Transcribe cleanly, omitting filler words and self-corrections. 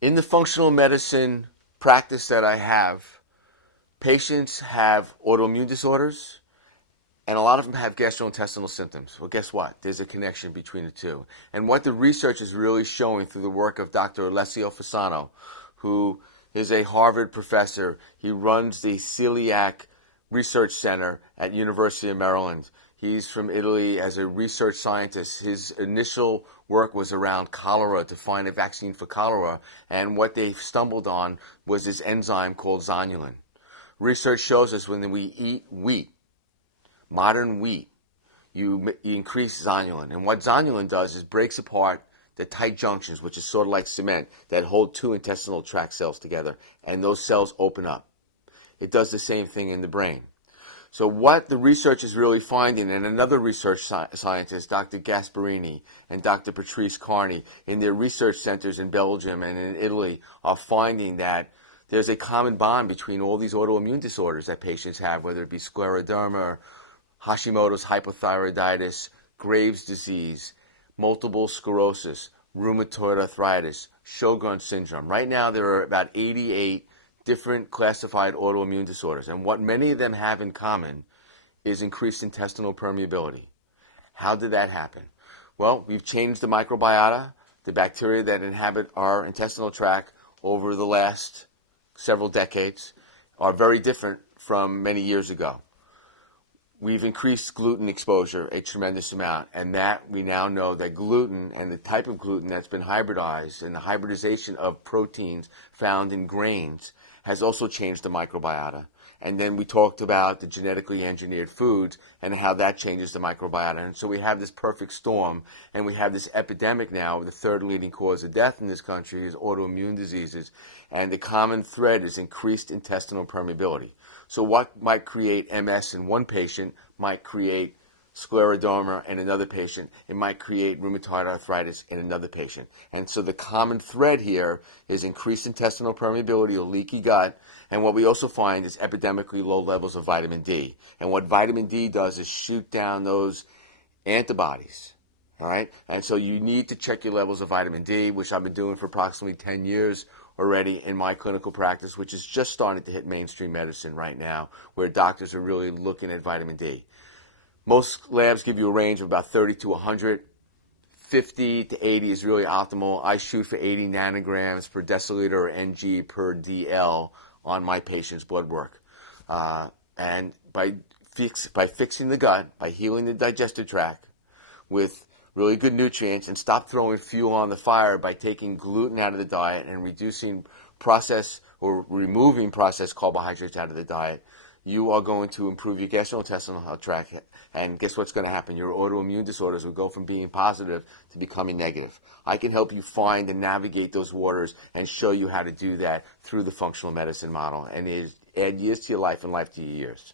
In the functional medicine practice that I have, patients have autoimmune disorders, and a lot of them have gastrointestinal symptoms. Well, guess what? There's a connection between the two. And what the research is really showing through the work of Dr. Alessio Fasano, who is a Harvard professor. He runs the Celiac Research Center at University of Maryland. He's from Italy as a research scientist. His initial work was around cholera, to find a vaccine for cholera, and what they stumbled on was this enzyme called zonulin. Research shows us when we eat wheat, modern wheat, you increase zonulin. And what zonulin does is breaks apart the tight junctions, which is sort of like cement, that hold two intestinal tract cells together, and those cells open up. It does the same thing in the brain. So what the research is really finding, and another research scientist, Dr. Gasparini and Dr. Patrice Carney, in their research centers in Belgium and in Italy, are finding that there's a common bond between all these autoimmune disorders that patients have, whether it be scleroderma, Hashimoto's hypothyroiditis, Graves' disease, multiple sclerosis, rheumatoid arthritis, Sjogren's syndrome. Right now there are about 88 different classified autoimmune disorders, and what many of them have in common is increased intestinal permeability. How did that happen? Well, we've changed the microbiota, the bacteria that inhabit our intestinal tract over the last several decades are very different from many years ago. We've increased gluten exposure a tremendous amount, and that we now know that gluten and the type of gluten that's been hybridized and the hybridization of proteins found in grains has also changed the microbiota. And then we talked about the genetically engineered foods and how that changes the microbiota. And so we have this perfect storm, and we have this epidemic now. The third leading cause of death in this country is autoimmune diseases, and the common thread is increased intestinal permeability. So what might create MS in one patient might create scleroderma in another patient. It might create rheumatoid arthritis in another patient. And so the common thread here is increased intestinal permeability or leaky gut. And what we also find is epidemically low levels of vitamin D. And what vitamin D does is shoot down those antibodies. All right? And so you need to check your levels of vitamin D, which I've been doing for approximately 10 years already in my clinical practice, which is just starting to hit mainstream medicine right now, where doctors are really looking at vitamin D. Most labs give you a range of about 30 to 100. 50 to 80 is really optimal. I shoot for 80 nanograms per deciliter or ng per dl on my patient's blood work. And by fixing the gut, by healing the digestive tract with really good nutrients, and stop throwing fuel on the fire by taking gluten out of the diet and reducing processed or removing processed carbohydrates out of the diet, you are going to improve your gastrointestinal tract, and guess what's going to happen? Your autoimmune disorders will go from being positive to becoming negative. I can help you find and navigate those waters and show you how to do that through the functional medicine model, and add years to your life and life to your years.